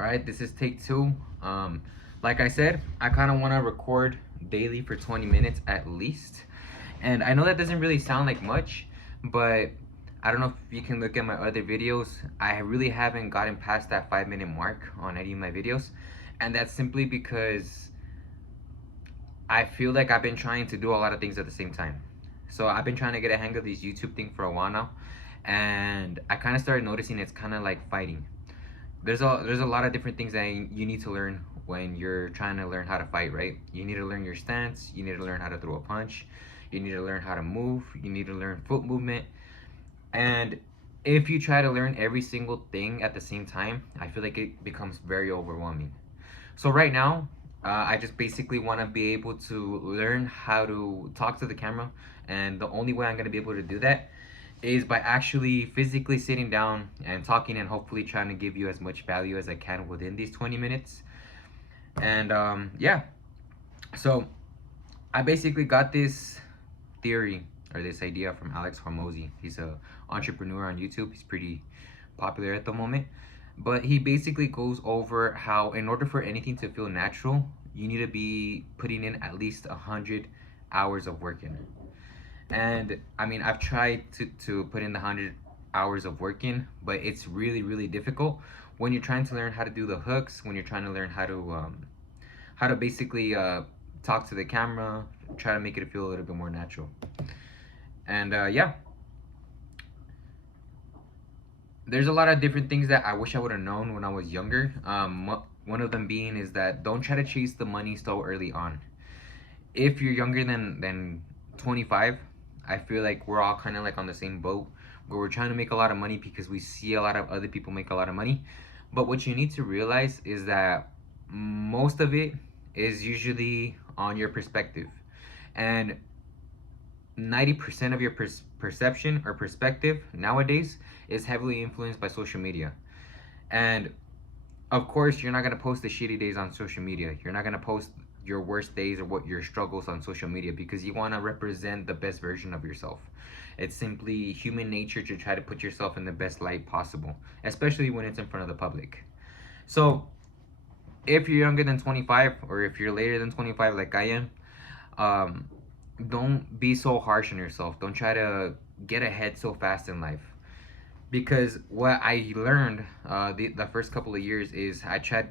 All right, this is take two. Like I said, I kind of want to record daily for 20 minutes at least. And I know that doesn't really sound like much, but I don't know if you can look at my other videos. I really haven't gotten past that 5 minute mark on any of my videos. And that's simply because I feel like I've been trying to do a lot of things at the same time. So I've been trying to get a hang of these YouTube thing for a while now. And I kind of started noticing it's kind of like fighting. There's a lot of different things that you need to learn when you're trying to learn how to fight, right? You need to learn your stance, you need to learn how to throw a punch, you need to learn how to move, you need to learn foot movement. And if you try to learn every single thing at the same time, I feel like it becomes very overwhelming. So right now, I just basically want to be able to learn how to talk to the camera, and the only way I'm going to be able to do that is by actually physically sitting down and talking, and hopefully trying to give you as much value as I can within these 20 minutes. And yeah, so I basically got this theory or this idea from Alex Hormozy. He's a entrepreneur on YouTube. He's pretty popular at the moment. But he basically goes over how in order for anything to feel natural, you need to be putting in at least 100 hours of work in. And I mean, I've tried to put in the 100 hours of work in, but it's really, really difficult when you're trying to learn how to do the hooks, when you're trying to learn how to basically talk to the camera, try to make it feel a little bit more natural. And yeah, there's a lot of different things that I wish I would have known when I was younger. One of them being is that don't try to chase the money so early on. If you're younger than 25, I feel like we're all kind of like on the same boat where we're trying to make a lot of money because we see a lot of other people make a lot of money. But what you need to realize is that most of it is usually on your perspective. And 90% of your perception or perspective nowadays is heavily influenced by social media. And of course, you're not going to post the shitty days on social media. You're not going to post your worst days or what your struggles on social media because you want to represent the best version of yourself. It's simply human nature to try to put yourself in the best light possible, especially when it's in front of the public. So, if you're younger than 25 or if you're later than 25 like I am, um, don't be so harsh on yourself. Don't try to get ahead so fast in life. Because what I learned the first couple of years is I tried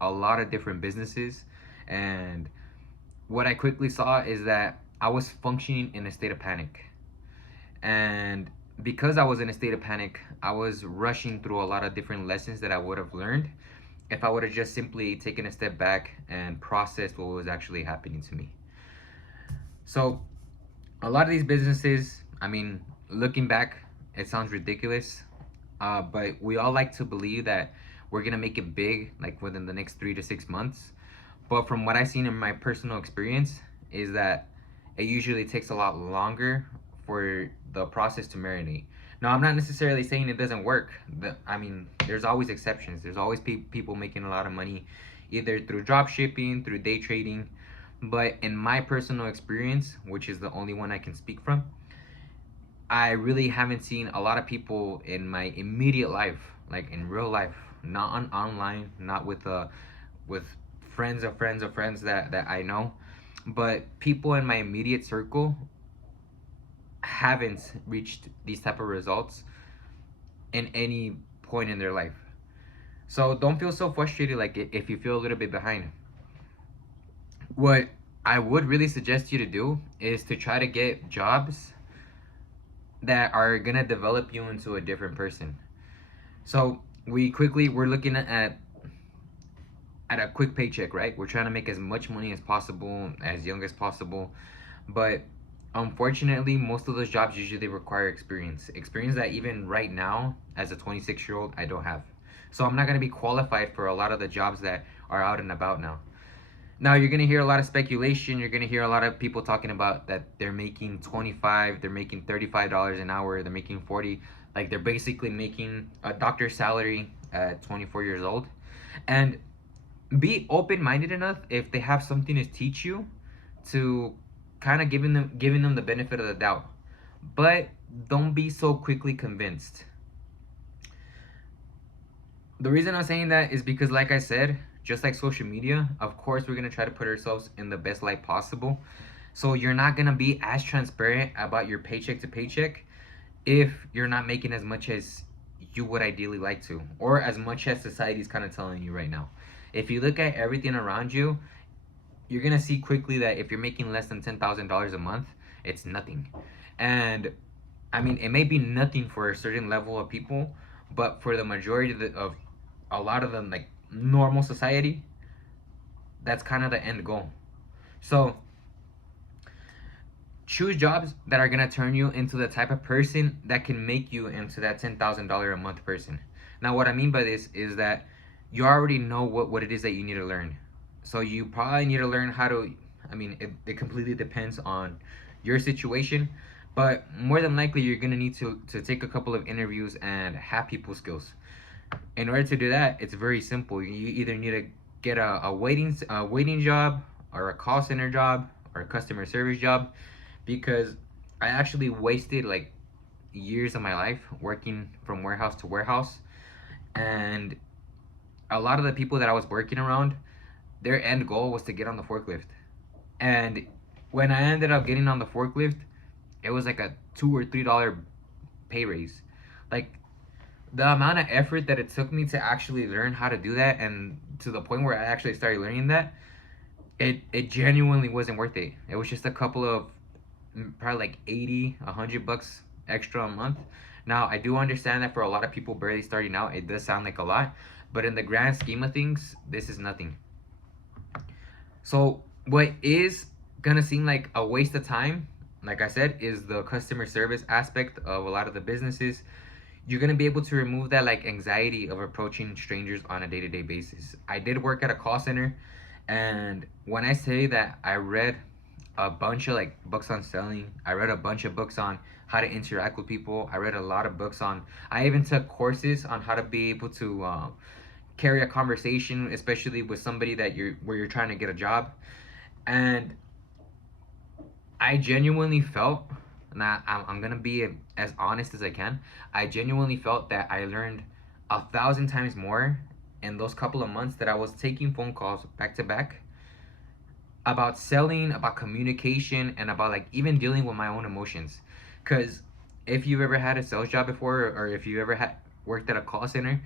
a lot of different businesses, and what I quickly saw is that I was functioning in a state of panic. And because I was in a state of panic, I was rushing through a lot of different lessons that I would have learned if I would have just simply taken a step back and processed what was actually happening to me. So, a lot of these businesses, I mean, looking back, it sounds ridiculous, but we all like to believe that we're gonna make it big, like within the next 3 to 6 months. But from what I've seen in my personal experience, is that it usually takes a lot longer for the process to marinate. Now, I'm not necessarily saying it doesn't work. I mean, there's always exceptions. There's always people making a lot of money, either through drop shipping, through day trading. But in my personal experience, which is the only one I can speak from, I really haven't seen a lot of people in my immediate life, like in real life, not on online, not with friends of friends of friends that I know, but people in my immediate circle haven't reached these type of results in any point in their life. So don't feel so frustrated like if you feel a little bit behind. What I would really suggest you to do is to try to get jobs that are gonna develop you into a different person. So we're looking at a quick paycheck, right? We're trying to make as much money as possible, as young as possible, but unfortunately, most of those jobs usually require experience. Experience that even right now, as a 26-year-old, I don't have. So I'm not gonna be qualified for a lot of the jobs that are out and about now. Now you're gonna hear a lot of speculation. You're gonna hear a lot of people talking about that they're making 25, they're making $35 an hour, they're making 40. Like they're basically making a doctor's salary at 24 years old. And be open-minded enough if they have something to teach you to kind of giving them the benefit of the doubt. But don't be so quickly convinced. The reason I'm saying that is because, like I said, just like social media, of course, we're gonna try to put ourselves in the best light possible. So you're not gonna be as transparent about your paycheck to paycheck if you're not making as much as you would ideally like to, or as much as society's kind of telling you right now. If you look at everything around you, you're gonna see quickly that if you're making less than $10,000 a month, it's nothing. And I mean, it may be nothing for a certain level of people, but for the majority of a lot of them, like normal society, that's kind of the end goal. So choose jobs that are gonna turn you into the type of person that can make you into that $10,000 a month person. Now, what I mean by this is that you already know what it is that you need to learn. So you probably need to learn how to. I mean, it completely depends on your situation, but more than likely you're gonna need to take a couple of interviews and have people skills. In order to do that, it's very simple. You either need to get a waiting job, or a call center job, or a customer service job, because I actually wasted like years of my life working from warehouse to warehouse, and a lot of the people that I was working around, their end goal was to get on the forklift. And when I ended up getting on the forklift, it was like a $2 or $3 pay raise. Like, the amount of effort that it took me to actually learn how to do that, and to the point where I actually started learning that, it genuinely wasn't worth it. It was just a couple of probably like 80, $100 extra a month. Now, I do understand that for a lot of people barely starting out, it does sound like a lot, but in the grand scheme of things, this is nothing. So what is gonna seem like a waste of time, like I said, is the customer service aspect of a lot of the businesses. You're gonna be able to remove that like anxiety of approaching strangers on a day-to-day basis. I did work at a call center, and when I say that I read a bunch of like books on selling, I read a bunch of books on how to interact with people. I read a lot of books on. I even took courses on how to be able to carry a conversation, especially with somebody that you're trying to get a job. And I genuinely felt, and I'm gonna be as honest as I can. I genuinely felt that I learned 1,000 times more in those couple of months that I was taking phone calls back to back about selling, about communication, and about like even dealing with my own emotions. Cause if you've ever had a sales job before, or if you ever had worked at a call center,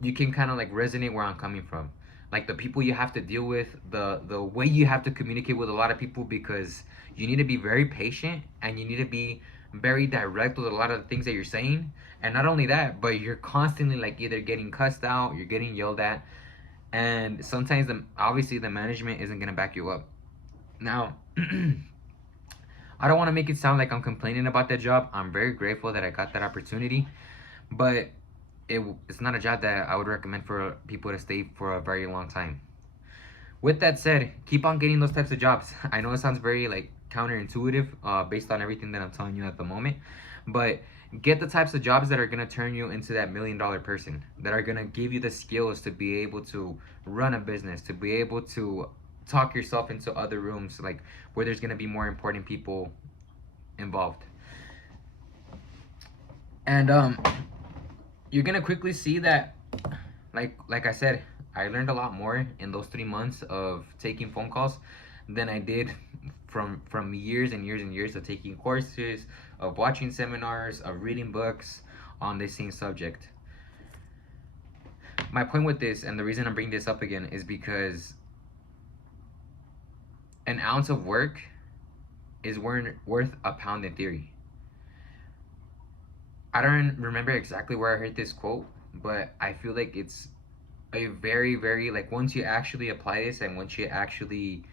you can kind of like resonate where I'm coming from. Like the people you have to deal with, the way you have to communicate with a lot of people, because you need to be very patient and you need to be very direct with a lot of the things that you're saying. And not only that, but you're constantly like either getting cussed out, you're getting yelled at, and sometimes obviously the management isn't gonna back you up. Now, I don't want to make it sound like I'm complaining about that job. I'm very grateful that I got that opportunity, but it's not a job that I would recommend for people to stay for a very long time. With that said, keep on getting those types of jobs. I know it sounds very like counterintuitive, based on everything that I'm telling you at the moment, but get the types of jobs that are gonna turn you into that $1 million person, that are gonna give you the skills to be able to run a business, to be able to talk yourself into other rooms, like where there's gonna be more important people involved. And you're gonna quickly see that, like I said, I learned a lot more in those 3 months of taking phone calls than I did from years and years and years of taking courses, of watching seminars, of reading books on the same subject. My point with this, and the reason I'm bringing this up again, is because an ounce of work is worth a pound in theory. I don't remember exactly where I heard this quote, but I feel like it's a very, very, like, once you actually apply this and once you actually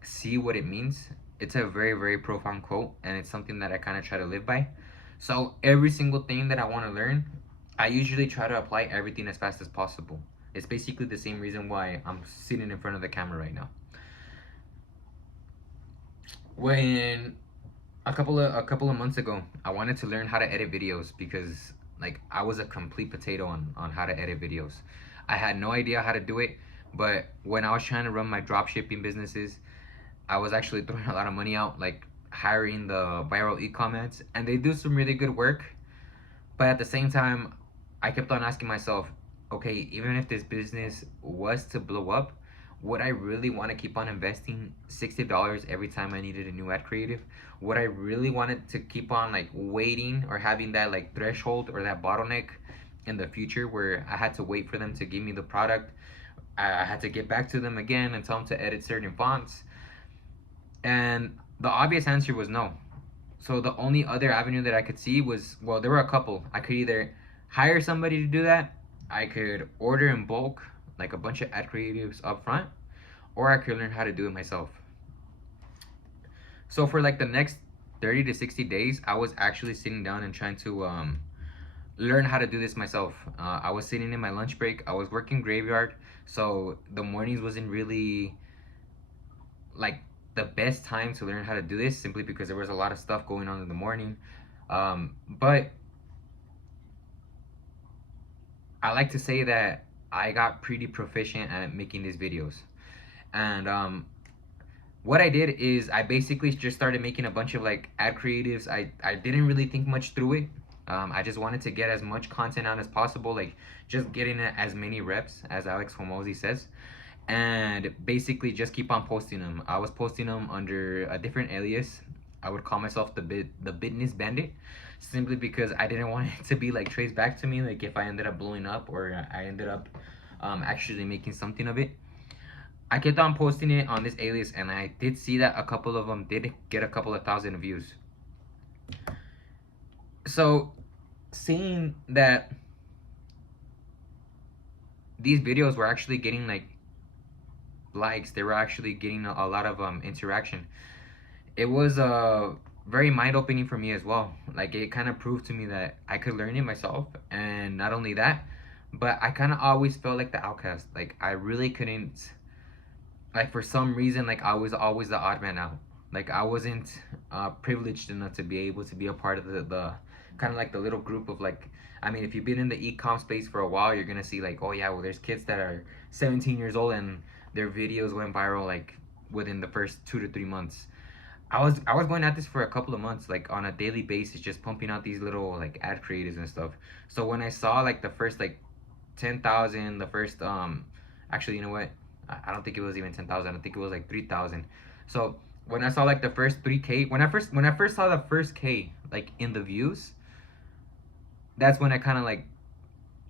see what it means, it's a very, very profound quote, and it's something that I kind of try to live by. So every single thing that I want to learn, I usually try to apply everything as fast as possible. It's basically the same reason why I'm sitting in front of the camera right now. When a couple of months ago, I wanted to learn how to edit videos, because like I was a complete potato on how to edit videos. I had no idea how to do it, but when I was trying to run my drop shipping businesses, I was actually throwing a lot of money out, like hiring the viral e-comments, and they do some really good work. But at the same time, I kept on asking myself, okay, even if this business was to blow up, would I really want to keep on investing $60 every time I needed a new ad creative? Would I really want it to keep on like waiting or having that like threshold or that bottleneck in the future where I had to wait for them to give me the product? I had to get back to them again and tell them to edit certain fonts. And the obvious answer was no. So the only other avenue that I could see was, well, there were a couple. I could either hire somebody to do that, I could order in bulk, like a bunch of ad creatives up front, or I could learn how to do it myself. So for like the next 30 to 60 days, I was actually sitting down and trying to learn how to do this myself. I was sitting in my lunch break. I was working graveyard, so the mornings wasn't really like the best time to learn how to do this, simply because there was a lot of stuff going on in the morning. But I like to say that I got pretty proficient at making these videos. And what I did is I basically just started making a bunch of like ad creatives. I didn't really think much through it. I just wanted to get as much content out as possible, like just getting as many reps, as Alex Hormozi says, and basically just keep on posting them. I was posting them under a different alias. I would call myself the Business Bandit, simply because I didn't want it to be like traced back to me, like if I ended up blowing up or I ended up actually making something of it. I kept on posting it on this alias, and I did see that a couple of them did get a couple of thousand views. So seeing that these videos were actually getting like likes, they were actually getting a lot of interaction, it was very mind-opening for me as well. Like it kind of proved to me that I could learn it myself, and not only that, but I kind of always felt like the outcast. Like I really couldn't, like for some reason, like I was always the odd man out. Like I wasn't privileged enough to be able to be a part of the kind of like the little group of like, I mean, if you've been in the e-com space for a while, you're gonna see like, oh yeah, well there's kids that are 17 years old and their videos went viral like within the first 2 to 3 months. I was going at this for a couple of months, like on a daily basis, just pumping out these little like ad creatives and stuff. So when I saw like the first like 10,000, the first actually, you know what? I don't think it was even 10,000. I think it was like 3,000. So when I saw like the first 3K, when I first saw the first K like in the views, that's when I kind of like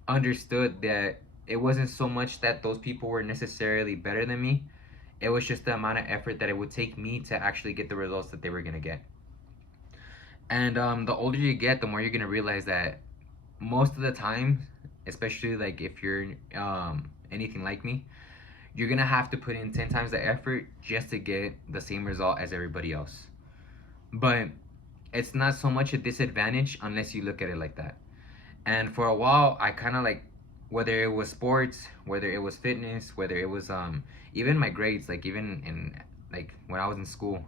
understood that it wasn't so much that those people were necessarily better than me. It was just the amount of effort that it would take me to actually get the results that they were gonna get. And the older you get, the more you're gonna realize that most of the time, especially like if you're anything like me, you're gonna have to put in 10 times the effort just to get the same result as everybody else. But it's not so much a disadvantage unless you look at it like that. And for a while, I kind of like, whether it was sports, whether it was fitness, whether it was even my grades, like even in like when I was in school,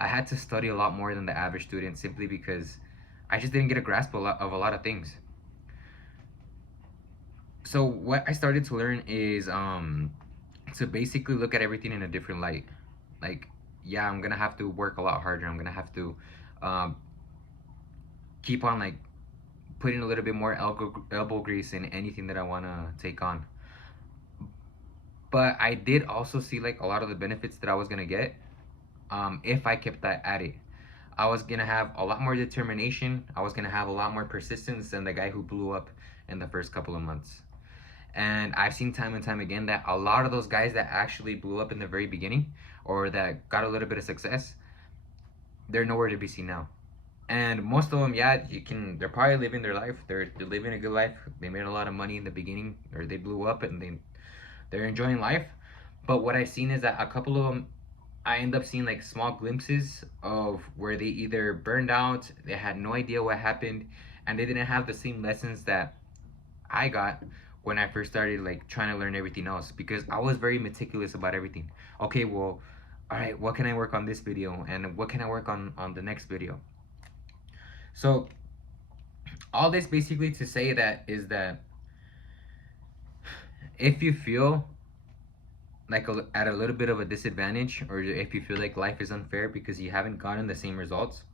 I had to study a lot more than the average student, simply because I just didn't get a grasp of a lot of things. So what I started to learn is to basically look at everything in a different light. Like, yeah, I'm gonna have to work a lot harder. I'm gonna have to um, keep on like putting a little bit more elbow grease in anything that I wanna take on. But I did also see like a lot of the benefits that I was gonna get if I kept that at it. I was gonna have a lot more determination. I was gonna have a lot more persistence than the guy who blew up in the first couple of months. And I've seen time and time again that a lot of those guys that actually blew up in the very beginning, or that got a little bit of success, they're nowhere to be seen now. And most of them, yeah, they're probably living their life. They're living a good life. They made a lot of money in the beginning, or they blew up and they're enjoying life. But what I've seen is that a couple of them, I end up seeing like small glimpses of where they either burned out, they had no idea what happened, and they didn't have the same lessons that I got when I first started like trying to learn everything else, because I was very meticulous about everything. Okay, well, all right, what can I work on this video, and what can I work on the next video? So all this basically to say that is that if you feel like at a little bit of a disadvantage, or if you feel like life is unfair because you haven't gotten the same results,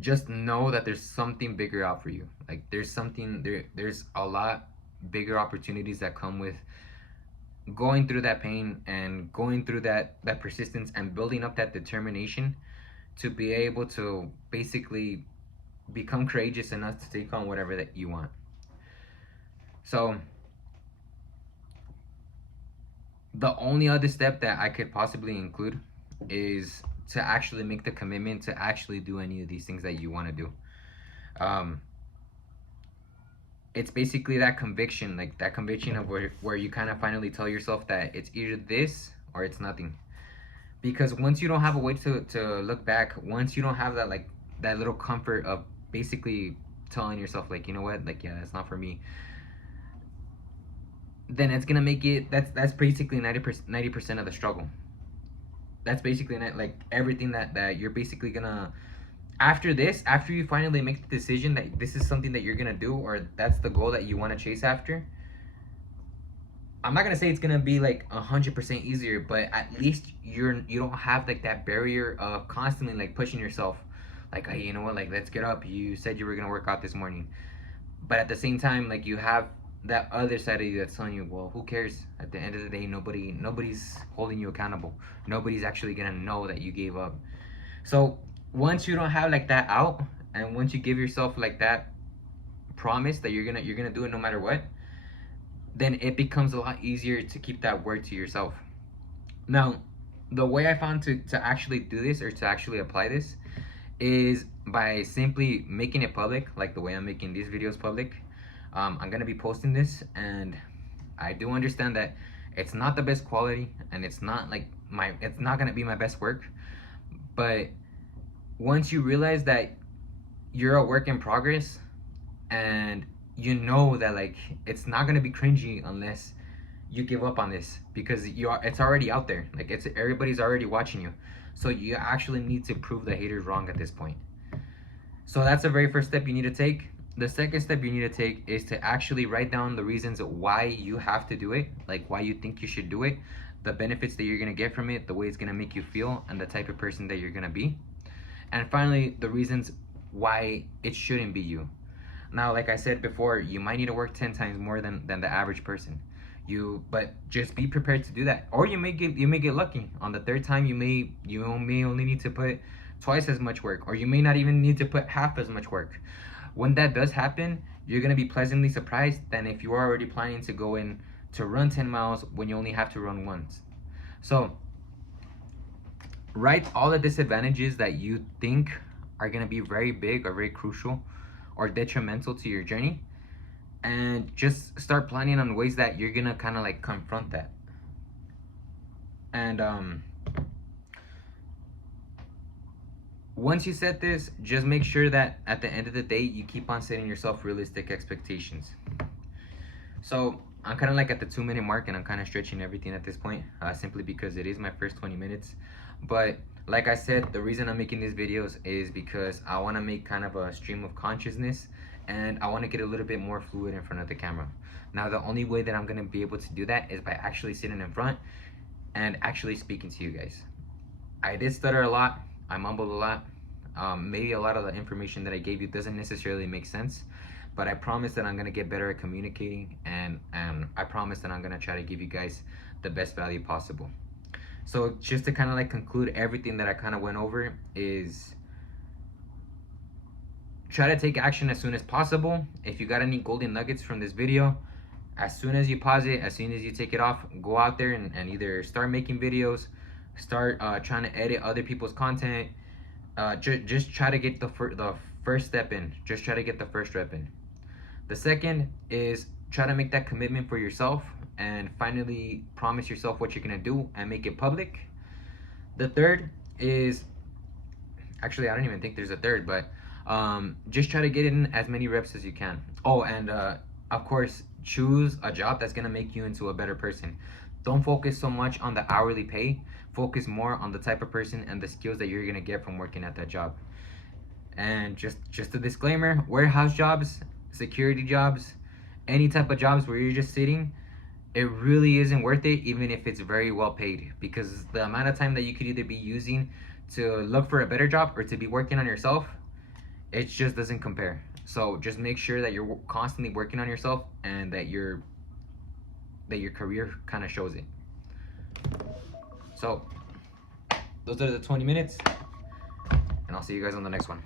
just know that there's something bigger out for you. Like there's something there's a lot bigger opportunities that come with going through that pain and going through that persistence and building up that determination to be able to basically become courageous enough to take on whatever that you want. So the only other step that I could possibly include is to actually make the commitment to actually do any of these things that you want to do. Um, it's basically that conviction, like that conviction of where you kind of finally tell yourself that it's either this or it's nothing. Because once you don't have a way to look back, once you don't have that like that little comfort of basically telling yourself like, you know what, like yeah, that's not for me, then it's gonna make it that's basically 90% of the struggle. That's basically not like everything that you're basically gonna after this, after you finally make the decision that this is something that you're gonna do or that's the goal that you want to chase after. I'm not gonna say it's gonna be like 100% easier, but at least you don't have like that barrier of constantly like pushing yourself, like hey, you know what, like let's get up. You said you were gonna work out this morning, but at the same time, like you have that other side of you that's telling you, well, who cares? At the end of the day, nobody's holding you accountable. Nobody's actually gonna know that you gave up. So once you don't have like that out, and once you give yourself like that promise that you're gonna do it no matter what, then it becomes a lot easier to keep that word to yourself. Now, the way I found to actually do this or to actually apply this is by simply making it public, like the way I'm making these videos public. I'm gonna be posting this, and I do understand that it's not the best quality, and it's not like it's not gonna be my best work. But once you realize that you're a work in progress, and you know that like it's not gonna be cringy unless you give up on this because it's already out there, like it's everybody's already watching you, so you actually need to prove the haters wrong at this point. So that's the very first step you need to take. The second step you need to take is to actually write down the reasons why you have to do it, like why you think you should do it, the benefits that you're going to get from it, the way it's going to make you feel, and the type of person that you're going to be. And finally, the reasons why it shouldn't be you. Now, like I said before, you might need to work 10 times more than the average person. But just be prepared to do that. Or you may get lucky. On the third time, you may only need to put twice as much work, or you may not even need to put half as much work. When that does happen, you're gonna be pleasantly surprised than if you are already planning to go in to run 10 miles when you only have to run once. So write all the disadvantages that you think are going to be very big or very crucial or detrimental to your journey, and just start planning on ways that you're going to kind of like confront that. And once you set this, just make sure that at the end of the day you keep on setting yourself realistic expectations. So I'm kind of like at the 2-minute mark, and I'm kind of stretching everything at this point, simply because it is my first 20 minutes. But like I said, the reason I'm making these videos is because I want to make kind of a stream of consciousness, and I want to get a little bit more fluid in front of the camera. Now, the only way that I'm going to be able to do that is by actually sitting in front and actually speaking to you guys. I did stutter a lot. I mumbled a lot. Maybe a lot of the information that I gave you doesn't necessarily make sense, but I promise that I'm gonna get better at communicating, and I promise that I'm gonna try to give you guys the best value possible. So just to kind of like conclude everything that I kind of went over is try to take action as soon as possible. If you got any golden nuggets from this video, as soon as you pause it, as soon as you take it off, go out there and either start making videos, start trying to edit other people's content. Just try to get the first step in. Just try to get the first step in. The second is try to make that commitment for yourself and finally promise yourself what you're gonna do and make it public. The third is, actually I don't even think there's a third, but just try to get in as many reps as you can. Oh, and of course, choose a job that's gonna make you into a better person. Don't focus so much on the hourly pay. Focus more on the type of person and the skills that you're gonna get from working at that job. And just a disclaimer: warehouse jobs, security jobs, any type of jobs where you're just sitting, it really isn't worth it, even if it's very well paid, because the amount of time that you could either be using to look for a better job or to be working on yourself, it just doesn't compare. So just make sure that you're constantly working on yourself and that your career kind of shows it. So those are the 20 minutes, and I'll see you guys on the next one.